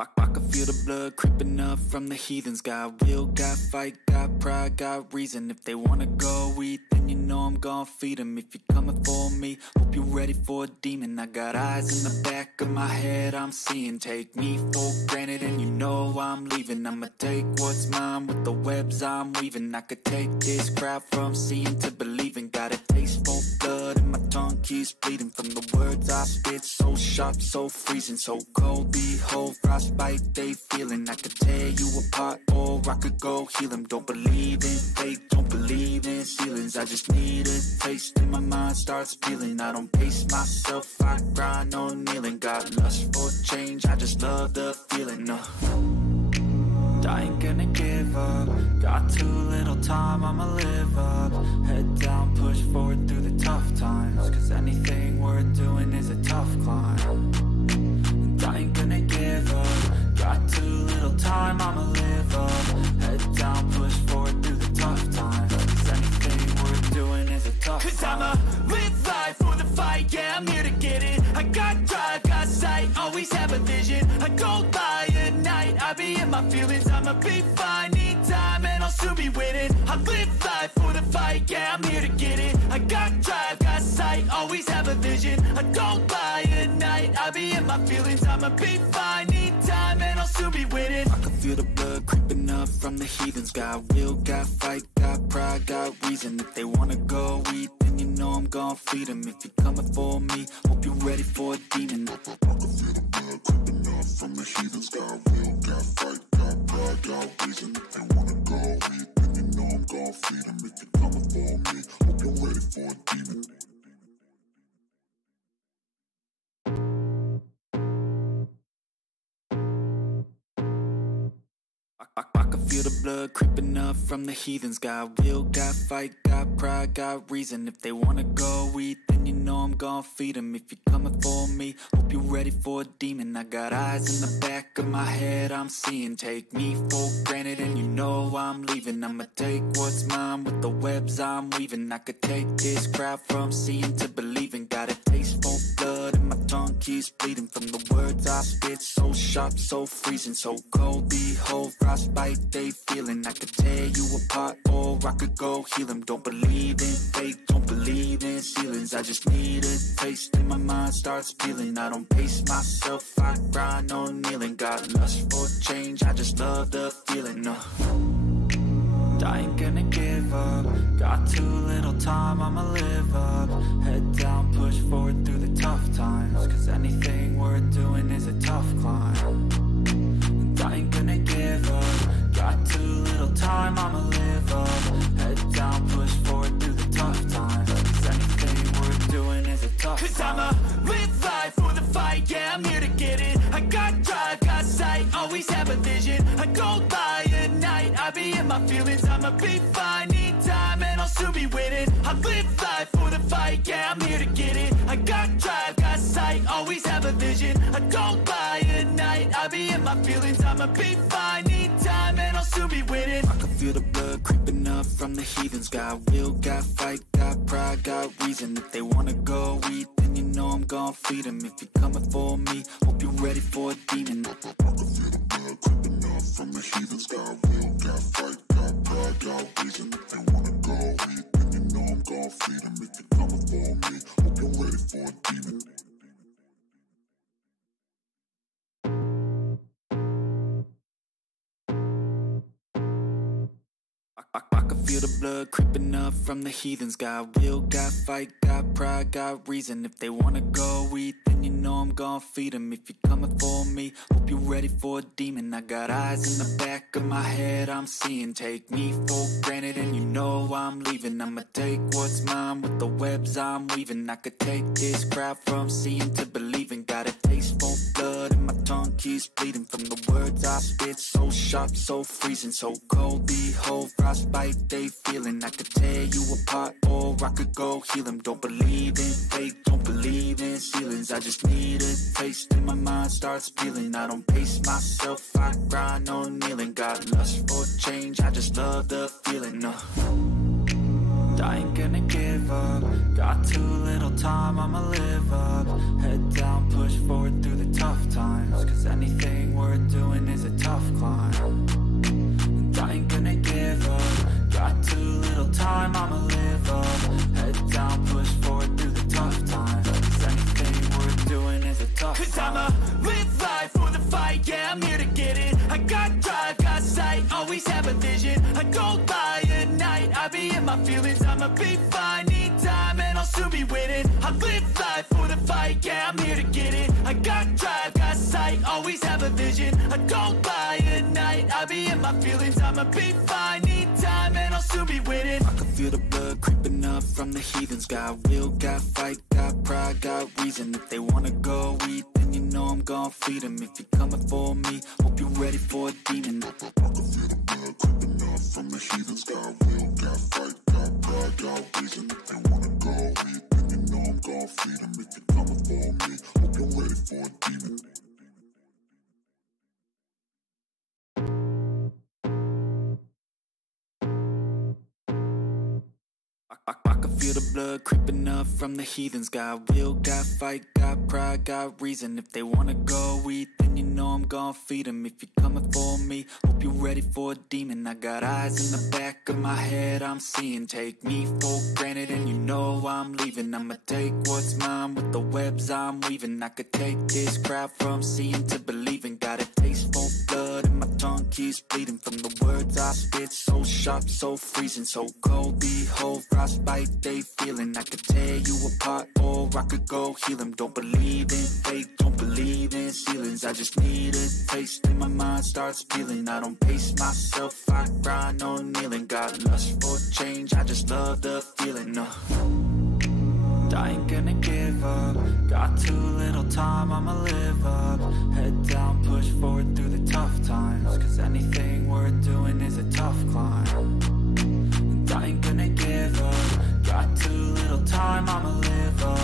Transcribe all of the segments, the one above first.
I can feel the blood creeping up from the heathens. Got will, got fight, got pride, got reason. If they wanna go eat, then you know I'm gon' feed them. If you're coming for me, hope you're ready for a demon. I got eyes in the back of my head, I'm seeing. Take me for granted and you know I'm leaving. I'ma take what's mine with the webs I'm weaving. I could take this crowd from seeing to believing. Got a taste for blood and my tongue keeps bleeding from the words I spit. So sharp, so freezing, so cold. Behold, frostbite they feeling. I could tear you apart or I could go heal them. Don't believe in fate, don't believe in ceilings. I just need a taste and my mind starts peeling. I don't pace myself, I grind on kneeling. Got lust for change, I just love the feeling. I ain't gonna give up. Got too little time, I'ma live up. Head down, push forward through the tough times. Cause anything worth doing is a tough climb. And I ain't gonna give up. Got too little time, I'ma live up. Head down, push forward through the tough times. Cause anything worth doing is a tough climb. Cause I'ma live life for the fight, yeah, I'm here to get it. I got drive, got sight, always have a vision. I don't lie at night, I be in my feelings. I'ma be fine, need time, and I'll soon be winning. I live life for the fight, yeah, I'm here to get it. I got drive, got sight, always have a vision. I don't lie at night, I be in my feelings. I'ma be fine, need time, and I'll soon be winning. I can feel the blood creeping up from the heathens. Got will, got fight, got pride, got reason. If they wanna go eat, then you know I'm gon' feed them. If you're coming for me, hope you're ready for a demon. I can feel the blood creeping up from the heathens. Got will, got fight, got pride, got reason. If they wanna go eat, then you know I'm gon' feed them. If you're coming for me, hope you're ready for a demon. I can feel the blood creeping up from the heathens. Got will, got fight, got pride, got reason. If they wanna go eat, then you know I'm gon' feed them. If you're coming for me, hope you're ready for a demon. I got eyes in the back of my head, I'm seeing. Take me for granted and you know I'm leaving. I'ma take what's mine with the webs I'm weaving. I could take this crowd from seeing to believing. Got a taste for blood and my tongue keeps bleeding from the words I spit. So sharp, so freezing, so cold. Behold, frostbite they feeling. I could tear you apart or I could go heal them. Don't believe in fate, don't believe in ceilings. I just need a taste and my mind starts peeling. I don't pace myself, I grind on kneeling. Got lust for change, I just love the feeling. I ain't gonna give up. Got too little time, I'ma live up. Head down, push forward through the tough times. Cause anything worth doing is a tough climb. And I ain't gonna give up. Got too little time, I'ma live up. Head down, push forward through the tough times. Cause anything worth doing is a tough climb. Cause I'ma live life for the fight, yeah, I'm here to get it. I got drive, got sight, always have a vision. I don't lie at night, I be in my feelings. I'ma be fine, need time, and I'll soon be winning. I live life for the fight, yeah, I'm here to get it. I got drive, got sight, always have a vision. I don't lie at night, I be in my feelings. I'ma be fine, need time, and I'll soon be winning. I can feel the blood creeping up from the heathens. Got will, got fight, got pride, got reason. If they wanna go eat, then you know I'm gon' feed them. If you're coming for me, hope you're ready for a demon. I can feel the blood creeping up from the heathens. Got will, got fight, got pride, got reason. If they wanna go eat, then you know I'm gon' feed them. If you're coming for me, hope you're ready for a demon. I can feel the blood creeping up from the heathens. Got will, got fight, got pride, got reason. If they wanna go eat, then you know I'm gon' feed them. If you're coming for me, hope you're ready for a demon. I got eyes in the back of my head, I'm seeing. Take me for granted and you know I'm leaving. I'ma take what's mine with the webs I'm weaving. I could take this crowd from seeing to believing. Got a taste for blood and my tongue keeps bleeding from the words I spit. So sharp, so freezing, so cold. Behold, frostbite they feeling. I could tear you apart or I could go heal them. Don't believe in fate, don't believe in ceilings. I just need a taste and my mind starts peeling. I don't pace myself, I grind on kneeling. Got lust for change, I just love the feeling. I ain't gonna give up. Got too little time, I'ma live up. Head down, push forward through the tough times. Cause anything worth doing tough. Cause I'ma live life for the fight, yeah, I'm here to get it. I got drive, got sight, always have a vision. I go by at night, I be in my feelings. I'ma be fine, need time, and I'll soon be winning. I live life for the fight, yeah, I'm here to get it. I got drive, got sight, always have a vision. I go by at night, I be in my feelings. I'ma be fine, need time, and I'll soon be winning. I can feel the blood creeping up from the heathens. Got will, got fight, got pride, got reason. If they wanna go eat, then you know I'm gon' feed them. If you're coming for me, hope you're ready for a demon. I can feel the blood creeping up from the heathens. Got will, got fight, got pride, got reason. If they wanna go eat, then you know I'm gon' feed them. If you're coming for me, hope you're ready for a demon. I can feel the blood creeping up from the heathens. Got will, got fight, got pride, got reason. If they wanna go eat, then you know I'm gon' feed them. If you're coming for me, hope you're ready for a demon. I got eyes in the back of my head, I'm seeing. Take me for granted and you know I'm leaving. I'ma take what's mine with the webs I'm weaving. I could take this crowd from seeing to believing. Got a taste for blood and my tongue keeps bleeding. From the words I spit, so sharp, so freezing, so cold. Behold, frostbite they feeling. I could tear you apart or I could go heal them. Don't believe in fate, don't believe in ceilings. I just need a taste and my mind starts peeling. I don't pace myself, I grind on kneeling. Got lust for change, I just love the feeling. I ain't gonna give up. Got too little time, I'ma live up. Head down, push forward through the tough times. Cause anything worth doing is a tough climb. And I ain't gonna give up. Got too little time, I'ma live up.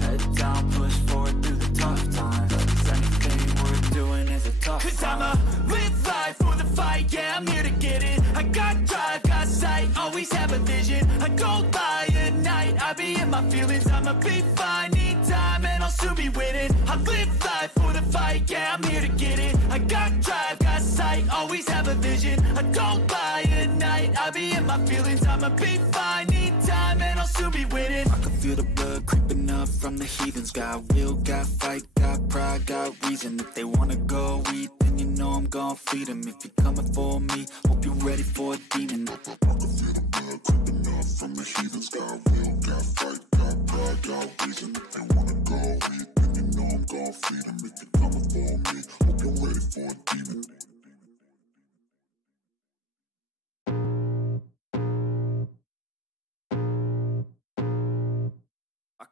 Head down, push forward through the tough times. Cause anything worth doing is a tough climb. Cause I'ma live life for the fight, yeah, I'm here to get it. I got drive, got sight, always have a vision. I go by at night, I be in my feelings. I'ma be fine, need time, and I'll soon be winning. I live life for the fight, yeah, I'm here to get it. I got drive, got sight, always have a vision. I go by at night, I be in my feelings. I'ma be fine, need time, and I'll soon be winning. I can feel the blood creeping up from the heathens. Got will, got fight, got pride, got reason. If they wanna go eat, then you know I'm gon' feed them. If you're coming for me, hope you're ready for a demon. I can feel the blood creeping up from the heathens. Got will, got fight, got pride, got reason. If they wanna go eat, then you know I'm gon' feed them. If you're coming for me, hope you're ready for a demon.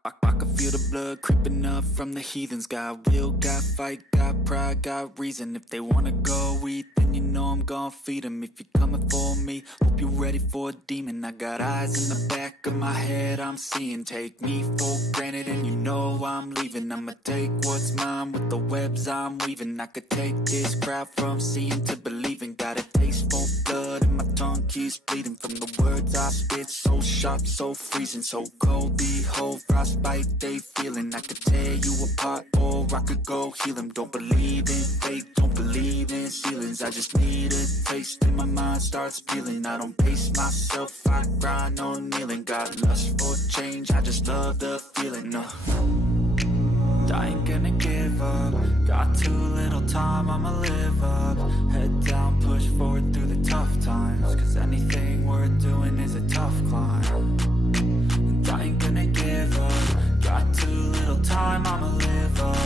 I can feel the blood creeping up from the heathens. Got will, got fight, got pride, got reason. If they wanna go eat, then you know I'm gon' feed them. If you're coming for me, hope you're ready for a demon. I got eyes in the back of my head, I'm seeing. Take me for granted and you know I'm leaving. I'ma take what's mine with the webs I'm weaving. I could take this crowd from seeing to believing. Got a taste for blood and my tongue keeps bleeding. From the words I spit, so sharp, so freezing, so cold. Behold, frostbite they feeling. I could tear you apart or I could go heal them. Don't believe in fate, don't believe in ceilings. I just need a taste and my mind starts peeling. I don't pace myself, I grind on kneeling. Got lust for change, I just love the feeling. I ain't gonna give up. Got too little time, I'ma live up. Head down, push forward through the tough times. Cause anything worth doing is a tough climb. And I ain't gonna give up. Got too little time, I'ma live up.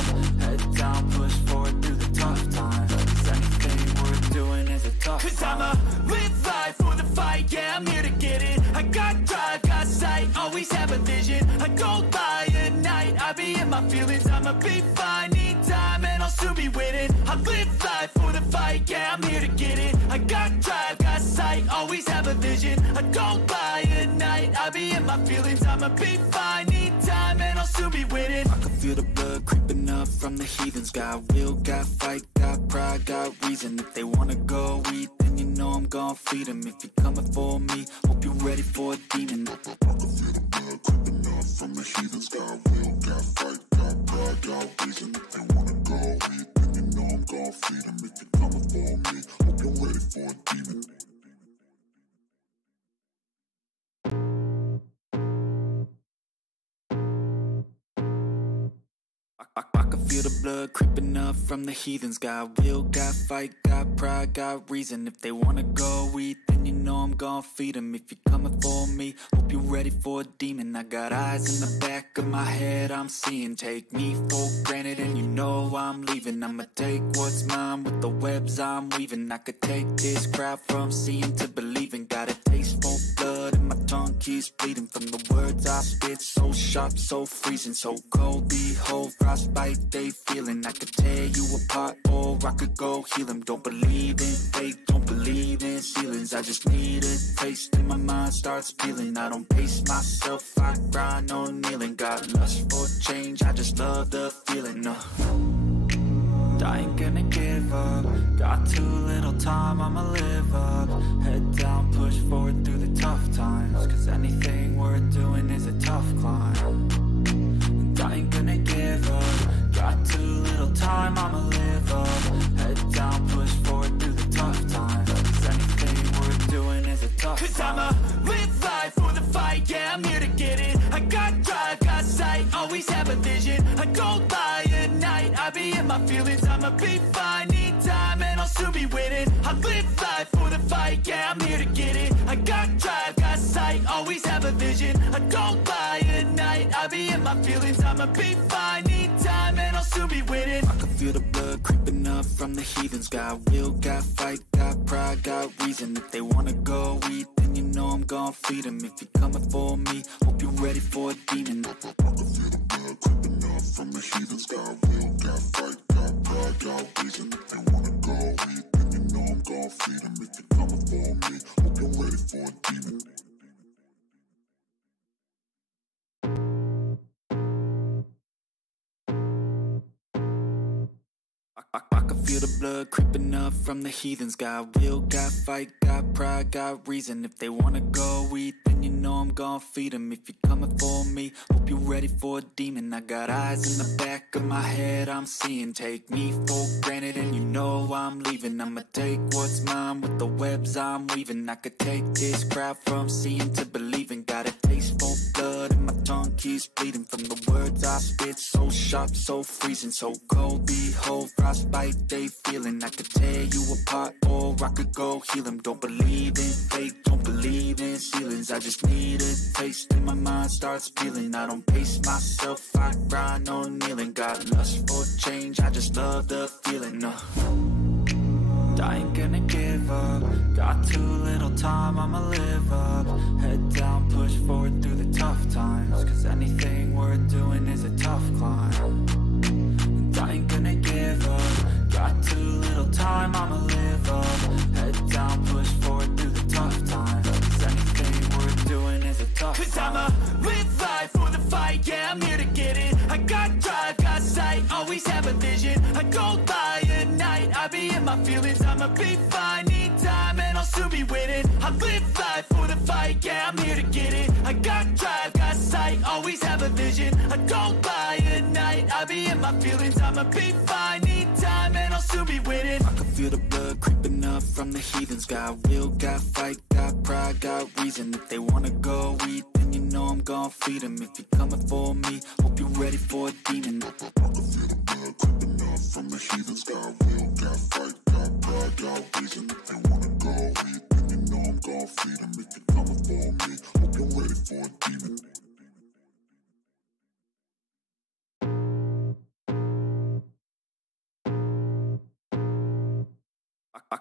Head down, push forward through the tough times. Cause anything worth doing is a tough climb. Cause I'ma live life for the fight, yeah, I'm here to get it. I got drive, got sight, always have a vision. I go by at night, I be in my feelings. I'ma be fine, need time, and I'll soon be winning. I live life for the fight, yeah, I'm here to get it. I got drive, got sight, always have a vision. I go by at night, I be in my feelings. I'ma be fine, need time, and I'll soon be winning. I can feel the blood creeping up from the heathens. Got will, got fight, got pride, got reason. If they wanna go eat, then you know I'm gon' feed them. If you're coming for me, hope you're ready for a demon. I can feel the blood creeping up from the heathens. Got will, got fight, got pride, got reason. If they wanna go eat, then you know I'm gon' feed them. If you're coming for me, hope you're ready for a demon. I can feel the blood creeping up from the heathens. Got will, got fight, got pride, got reason. If they wanna go eat, then you know I'm gon' feed them. If you're coming for me, hope you're ready for a demon. I got eyes in the back of my head, I'm seeing. Take me for granted and you know I'm leaving. I'ma take what's mine with the webs I'm weaving. I could take this crowd from seeing to believing. Got a taste for blood and my tongue keeps bleeding from the words I spit. So sharp, so freezing, so cold. Behold, frostbite they feeling. I could tear you apart or I could go heal them. Don't believe in fate, don't believe in ceilings. I just need a taste and my mind starts feeling. I don't pace myself, I grind on kneeling. Got lust for change, I just love the feeling. I ain't gonna give up. Got too little time, I'ma live up. Head down, push forward through the tough times. Cause anything worth doing is a tough climb. And I ain't gonna give up. Got too little time, I'ma live up. Head down, push forward through the tough times. Cause anything worth doing is a tough climb. Cause I'ma live life for the fight, yeah, I'm here to get it. I got drive, got sight, always have a vision. I don't lie at night, I be in my feelings. I'ma be fine, need time and I'll soon be winning. I live life for the fight, yeah, I'm here to get it. I got drive, got sight, always have a vision. I don't lie at night, I be in my feelings. I'ma be fine, need time and I'll soon be winning. I can feel the blood creeping up from the heathens. Got will, got fight, got pride, got reason. If they wanna go eat, then you know I'm gon' feed them. If you're coming for me, hope you're ready for a demon. I can feel the blood creeping up from the heathens. Got will, got fight, got pride, got reason. If they wanna go eat, then you know I'm gon' feed them. If you're coming for me, hope you're ready for a demon. I can feel the blood creeping up from the heathens. Got will, got fight, got pride, got reason. If they wanna go eat, then you know I'm gon' feed them. If you're coming for me, hope you're ready for a demon. I got eyes in the back of my head, I'm seeing. Take me for granted and you know I'm leaving. I'ma take what's mine with the webs I'm weaving. I could take this crowd from seeing to believing. Got a taste for blood and my tongue keeps bleeding from the words I spit. So sharp, so freezing, so cold. Behold, frostbite they feeling. I could tear you apart or I could go heal them. Don't believe in fate, don't believe in ceilings. I just need a taste and my mind starts feeling. I don't pace myself, I grind on kneeling. Got lust for change, I just love the feeling. I ain't gonna give up. Got too little time, I'ma live up. Head down, push forward through the tough times. Cause anything worth doing is a tough climb. And I ain't gonna give up. Got too little time, I'ma live up. Head down, push forward through the tough times. Cause anything worth doing is a tough climb. Cause I'ma live life for the fight, yeah, I'm here to get it. I got drive, got sight, always have a vision. I don't lie at night, I be in my feelings. I'ma be fine, need time and I'll soon be winning. I live life for the fight, yeah, I'm here to get it. I got drive, got sight, always have a vision. I don't lie at night, I be in my feelings. I'ma be fine, need time and I'll soon be winning. I can feel the blood creeping up from the heathens. Got will, got fight, got pride, got reason. If they wanna go eat, then you know I'm gon' feed them. If you're coming for me, hope you're ready for a demon. I can feel the blood creeping up from the heathens. Got will, got fight, got pride, got reason. If they wanna go eat, then you know I'm gon' feed them. If you're coming for me, hope you're ready for a demon.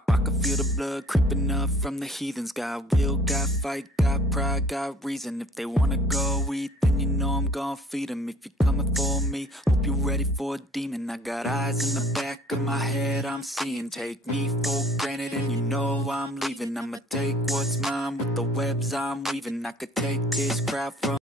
I can feel the blood creeping up from the heathens. Got will, got fight, got pride, got reason. If they wanna go eat, then you know I'm gon' feed them. If you're coming for me, hope you're ready for a demon. I got eyes in the back of my head, I'm seeing. Take me for granted and you know I'm leaving. I'ma take what's mine with the webs I'm weaving. I could take this crowd from